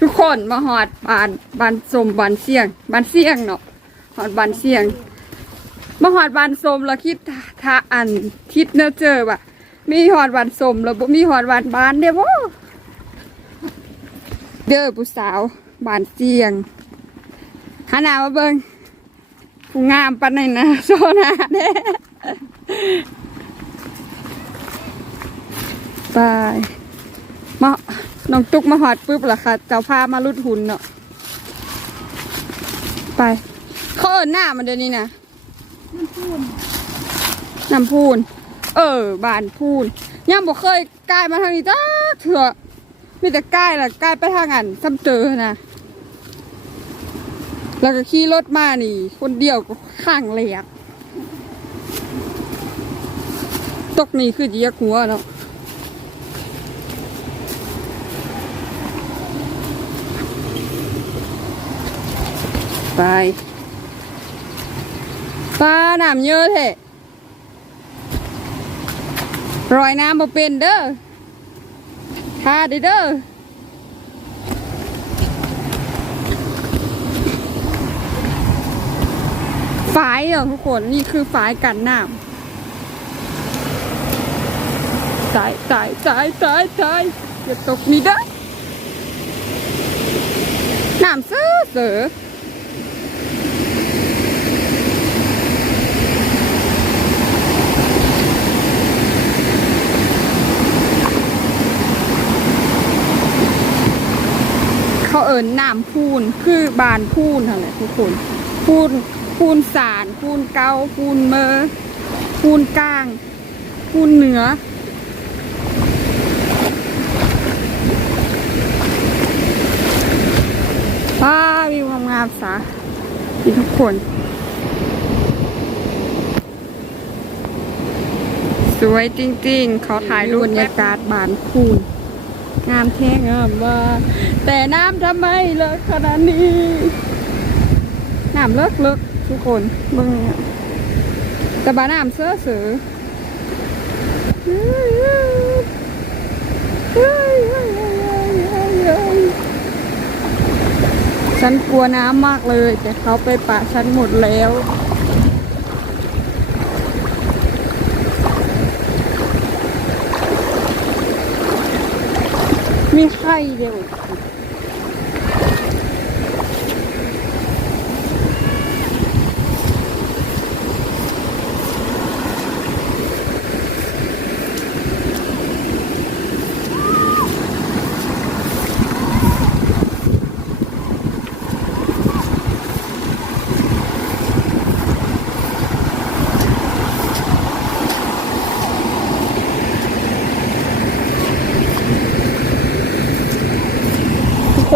ทุกคนมาหอดบานบานสมบานเสียงบานเสียงเนาะหอดบานเสียงมาหอดบานสมแล้วคิดทาอันคิดเนอเจอว่ะมีหอดบานสมแล้วบ่มีหอดบานบานเด้อบ่เด้อผู้สาวบานเสียงหันหน้ามาเบิ่งผู้งามปานไหนนะโซนาเด้ไปมา น้องตุ๊กมาหอดปุ๊บล่ะค่ะ เจ้าพามาลุดหุ่นเนาะ ไป เขาเอินหน้ามันเดี๋ยวนี้นะน้ำพูน เออ บานพูนยังบอกเคยกลายมาทางนี้จ้าเถื่อมีแต่กลายแหละกลายไปทางอันซ้ำเจอนะ แล้วก็ขี่รถมานี่ คนเดียวก็ข้างแหลกตกนี่คือเยียกหัวเนาะ ไปปลาหนามเยอะแท้รอยน้ำมาเป็นเด้อท่าเด้อเด้อฝายเหรอทุกคน นี่คือฝายกันน้ำตายตายตายตายตายอย่าตกนี่เด้อน้ำเสือเสือ เขาเอิญน้ำพูนคือบานพูนอะไรทุกคนพูนพูนสารพูนเกาพูนเมอพูนกลางพูนเหนือว้าวิวงามๆสาทุกคน สวยจริงๆ เขาถ่ายรูปบรรยากาศบานพูน งามแท้งามว่าแต่น้ำทำไมเลิกขนาดนี้น้ำเลิกเลิกทุกคนเบิ่งนี่ยแต่บาน้ำเสือเสือฉันกลัวน้ำมากเลย แต่เขาไปปะฉันหมดแล้ว มี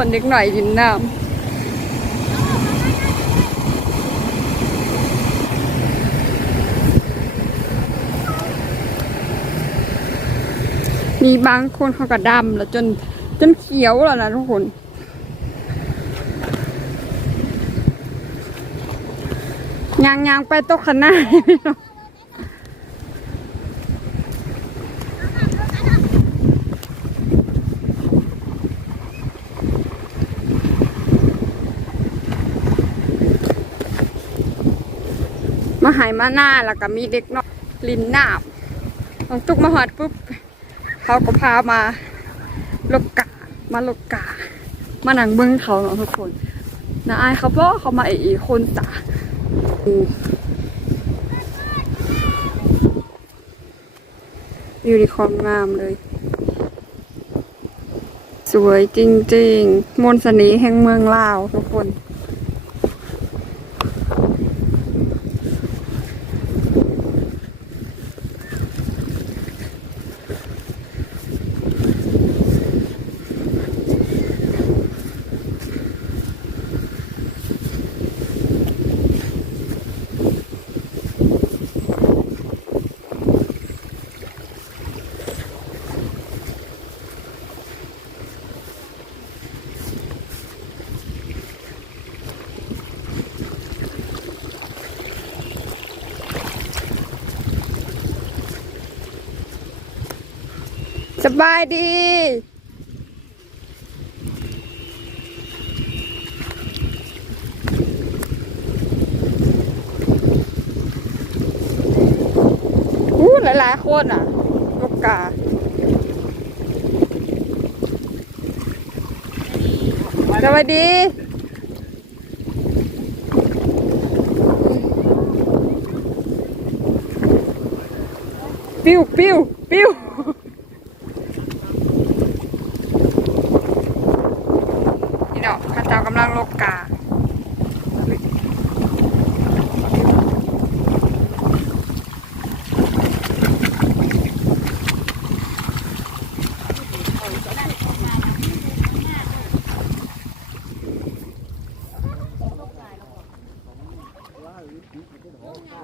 คนเด็กหน่อยดินน้ำมีบางคนเขาก็ดำแล้วจนจนเขียวแล้วนะทุกคน ยางยางไปตกขางหนาด มาหายมาหน้าแล้วก็มีเด็กน้อยลินหน้ำน้องตุกมาหอดปุ๊บเขาก็พามาลกกะมาลกกะมาหนังเบิ้งเขาเนาะทุกคนนาอายเขาบอกเขามาอีกคนตาอยู่ในความงามเลย สวยจริงๆ มนต์เสน่ห์แห่งเมืองลาวทุกคน สบายดี อู้หลายหลายคนอะนกกาสวัสดีปิ้วปิ้วปิ้ว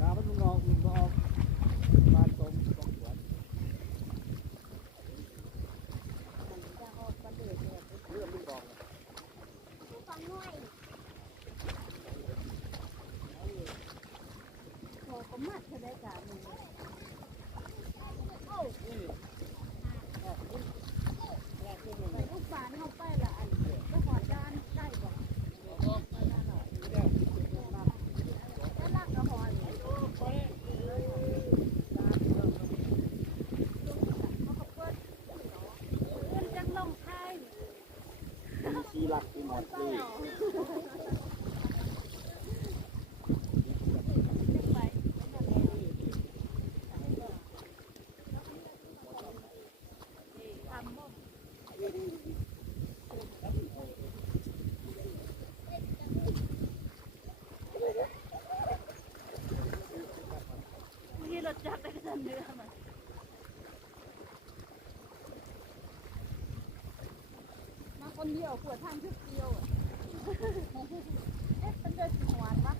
กามันมึงออกมึงออกบ้านตรงตรงสวน จ่าหนึ่ง มาคนเดียวขวดทางชุดเดียวอะเอ๊ะเป็นเดือนสิหวานวะ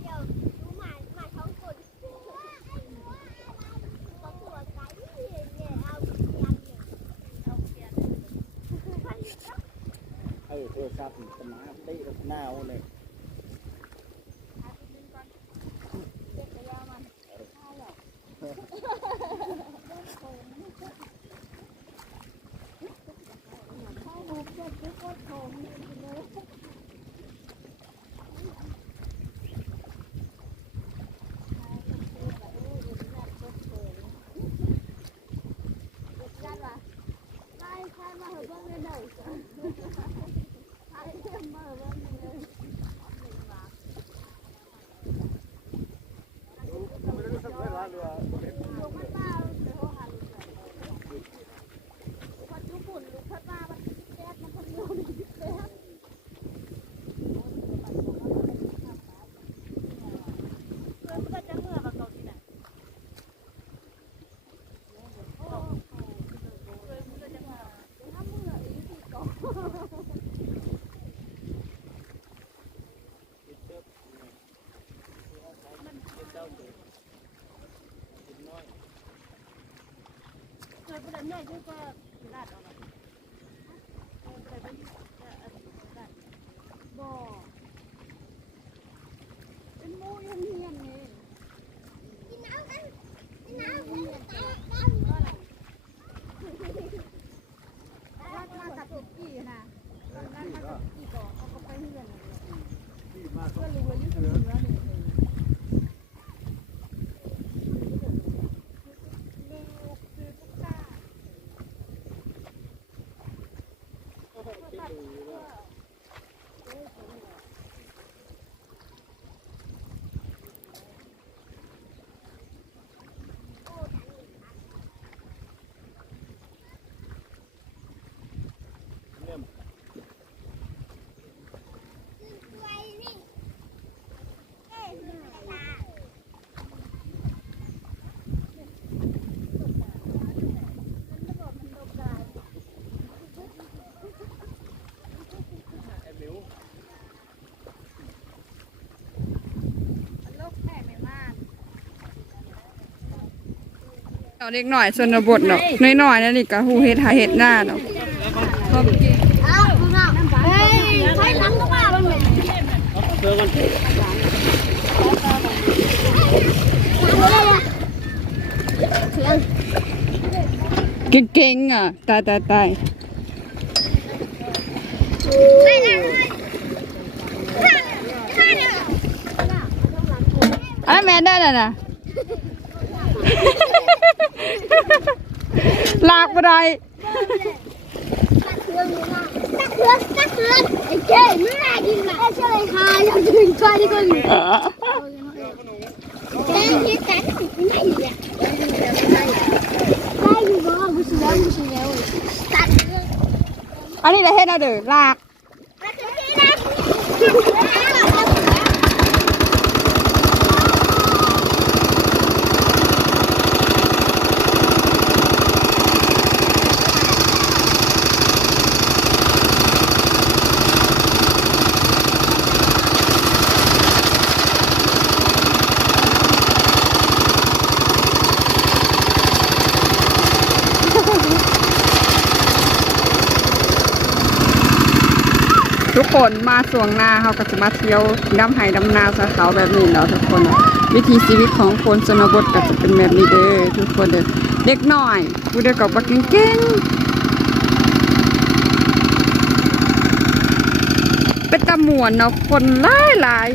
เดี๋ยวดูหมาหมาท้องกุดก็ตัวไก่เนี่ยเอายันเนี่ยเอาเกียร์เออโทรศัพท์สมาร์ทตีกับหน้าเอาเลย ไล่ใครมาเหอะเบิ้งเลยเด้อไอ้เรื่องมาเหอะเบิ้งเลย ไม่ได้สักเวลาเรือ ลูกมันตาเดี๋ยวหันพอจุปุ่นลูกพัดมามันแก๊สมันคนเดียวนี่แก๊สเพื่อนก็จะเมื่อมาเกาที่ไหน เคยเป็นแม่ที่ก็ลาดออกมาเคยเป็นลาดบ่เป็นมูยังเงียบนี่กินน้ำกันกินน้ำกันน้ำก็อะไรลาดมากับตุ๊กกี้นะลาดมากับตุ๊กกี้ก่อนเขาก็ไปเฮือน ที่มา เพื่อนรู้ว่าอยู่ตรงนี้แล้วนี่โลกแตกในบ้าน เอาเด็กหน่อยชนบทเนาะน้อยๆนั่นนี่ก็หูเฮ็ดหาเฮ็ดหน้าเนาะเอาคุณเอาเฮ้ยเก่งๆอะ ตายตายตายอันแม่ได้แล้วนะ ลากบ่ได้เครื่องเคืองไอ้เจ๊ไม่ได้กินนะไอ้เจ๊เลยค่ะอยากจะกินข้วที่คนแกงที่แกงไม่เนี่ยได้อยู่บ้างกูชิแล้วกูชิแล้วตัดเครื่องอันนี้ได้เฮ็ดเอาเด้อลาก แล้วคือที่นะ ทุก คนมาสวงหน้าเขาก็จะมาเที่ยวดำไห้ดำนาสะเขาแบบนี้เนาะทุกคนวิถีชีวิตของคนชนบทก็จะเป็นแบบนี้เด้อทุกคนเด้อเด็กหน่อยกูเด็กกับบักเก่งๆเป็นตะมวนเนาะคนหลายหลาย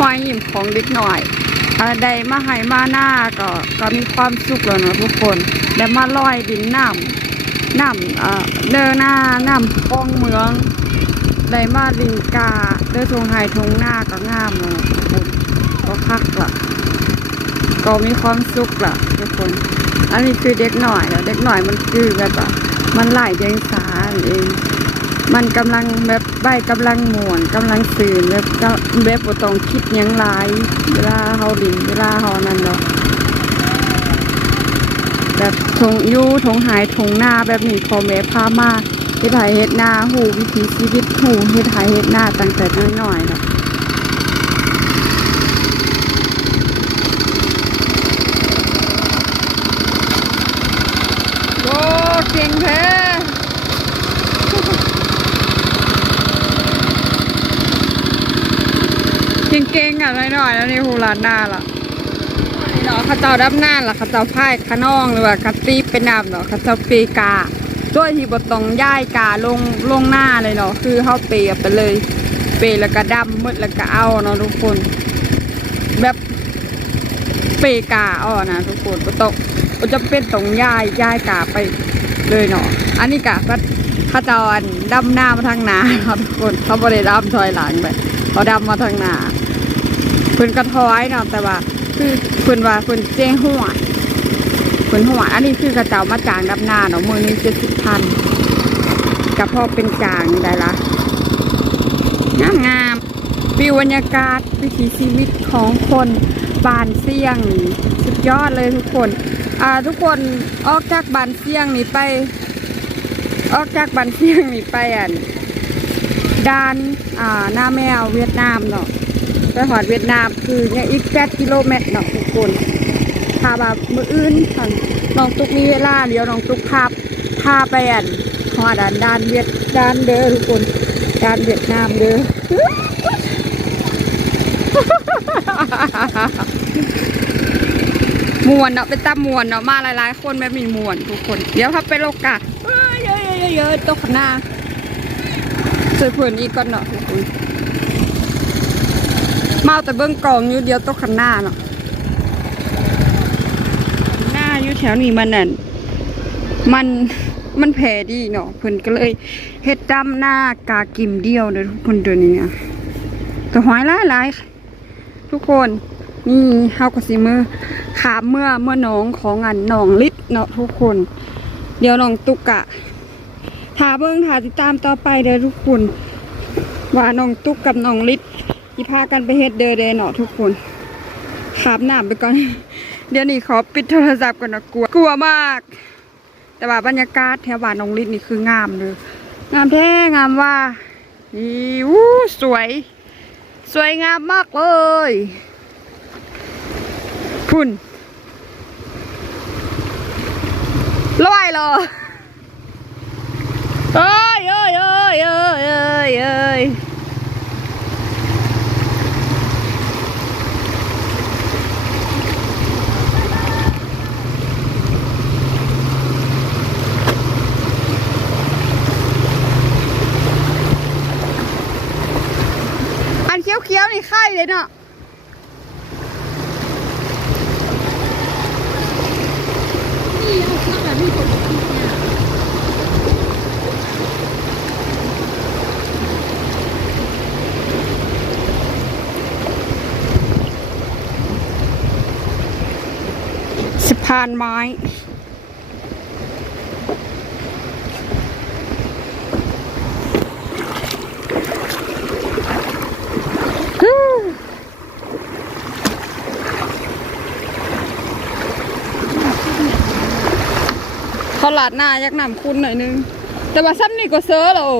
ความยิ้มของ เด็กหน่อยอะไรมาให้มาหน้าก็ก็มีความสุขแล้วเนาะทุกคนได้มาลอยดินน้ำน้ำเอ่อเดินหน้าน้ำคลองเมืองได้มาลิงกาเด้อทงไฮทงหน้าก็งามเลยก็คักละก็มีความสุขละทุกคน อันนี้คือเด็กหน่อยแล้วเด็กหน่อยมันคือแบบว่ามันไหลยเดียงสาเอง มันกำลังแบบใบกำลังหมวนกำลังสื่นแบบก็แบบบ่ต้องคิดยังหลายเวลาเฮาดินเวลาเฮานั่นเนาะแบบทงยู่ทงหายทงหน้าแบบนี้พอแม่พามาเฮ็ดไห้เฮ็ดนาหูวิถีชีวิตหูเฮ็ดไห้เฮ็ดนาตั้งแต่น้อยๆเนาะโอ้เก่งแท้ เก่งๆอะน้อยๆแล้วนี่ฮูลานหน้าล่ะเนาะเขาเจ้าดับหน้าล่ะเขาเจ้าพายขนองหรือว่าคัตตีเป็นน้ำเนาะเขาเจ้าเปกาด้วยที่บตองย่ายกาลงลงหน้าเลยเนาะคือเขาเปียไปเลย เปย์แล้วก็ดำมืดแล้วก็เอาเนาะทุกคน แบบเปกาอาอนะทุกคนก็ต้องก็จะเป็นตรงย่ายย่ายกาไปเลยเนาะอันนี้กะก็ขาเจ้าอันดำหน้ามาทางหนาเนาะทุกคนเขาบริดำถอยหลังไปเขาดำมาทางหนา พิ่นกระท้อยเนาะแต่ว่าคือเพิ่นว่าเพิ่นเจ้งหัวเพิ่นหัวอันนี้คือกระเจ้ามาจางดำหน้าเนาะมือนี้เจ็ดสิบพันกับพ่อเป็นจางได้ละงามงามๆวิวบรรยากาศวิถีชีวิตของคนบานเสี่ยงสุดยอดเลยทุกคนอ่าทุกคนออกจากบานเสี่ยงนี่ไป ออกจากบานเสี่ยงนี่ไปอะด้านอ่าหน้าแมวเวียดนามเนาะ หอดเวียดนามคือยังอีก8กิโลเมตรเนาะทุกคนพาแบบมืออื่นค่ะน้องตุ๊กมีเวลาเดี๋ยวน้องตุ๊กพาพาไปอันหอดอันด้านเวียดด้านเด้อทุกคนด้านเวียดนามเด้อมวนเนาะเป็นตามวนเนาะมาหลายๆ คนแบบมีมวนทุกคน เดี๋ยวพับไปโลกาเยเยอะๆเยอะๆตกหน้าสวยเพื่อนอีกก่อนเนาะทุกคน เอาแต่เบื้องกองอยู่เดียวตกขันหน้าเนาะหน้าอยู่แถวนี้มันนั่นมันมันแผ่ดีเนาะเพิ่นก็เลยเฮ็ดดำหน้ากากิมเดียวเลยทุกคนเดี๋ยวนี้อะแต่หอยหลายหลายทุกคนนี่เฮาก็สิมือขามเมื่อเมื่อหนองของอันหนองลิดเนาะทุกคน เดี๋ยวน้องตุกกะถาเบิ้งถาติดตามต่อไปเด้อทุกคน ว่าน้องตุ๊กกับน้องลิศี่พากันไปเฮ็ดเดอเดอเนาะทุกคนขาบหน้ำไปก่อน เดี๋ยวนี้ขอปิดโทรศัพท์ก่อนนะกลัว กลัวมาก แต่ว่าบรรยากาศแถวบ้านนองลิศนี่คืองามเลยงามแท้งามว่านี่วู้สวย สวยงามมากเลยพุ่นลอยเหรอเอ้ยเอ้ยเอ้ยเอ้ยเอ้ยเอ้ยอันเขียวๆนี่ไข่เลยเนาะ นี่เอาข้าวแบบนี้ผมกินเนี่ย สะพานไม้ฮู้เขาหลาดหน้ายักหนำคุณหน่อยนึง แต่ว่าซ้ำนี่ก็เซอร์แล้วอ้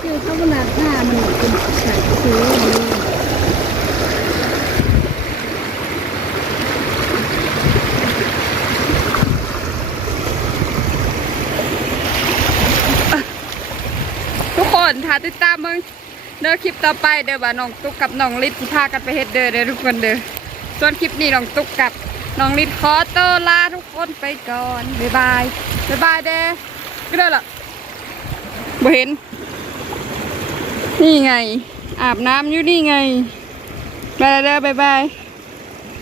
คือข้าวนหน้าหน้ามันเป็นไข่ซื้อนี่ ทุกคนถ้า ติดตามมึงเด้อคลิปต่อไปเด้อว่าน้องตุ๊กกับน้องลิศพากันไปเฮ็ดเด้อเด้อทุกคนเด้อส่วนคลิปนี้น้องตุ๊กกับน้องลิศขอตัวลาทุกคนไปก่อนบ๊ายบายบ๊ายบายเด้อก็ได้อละบ่เห็น นี่ไง อาบน้ำอยู่นี่ไง ไปล้วเด้อบ๊ายบาย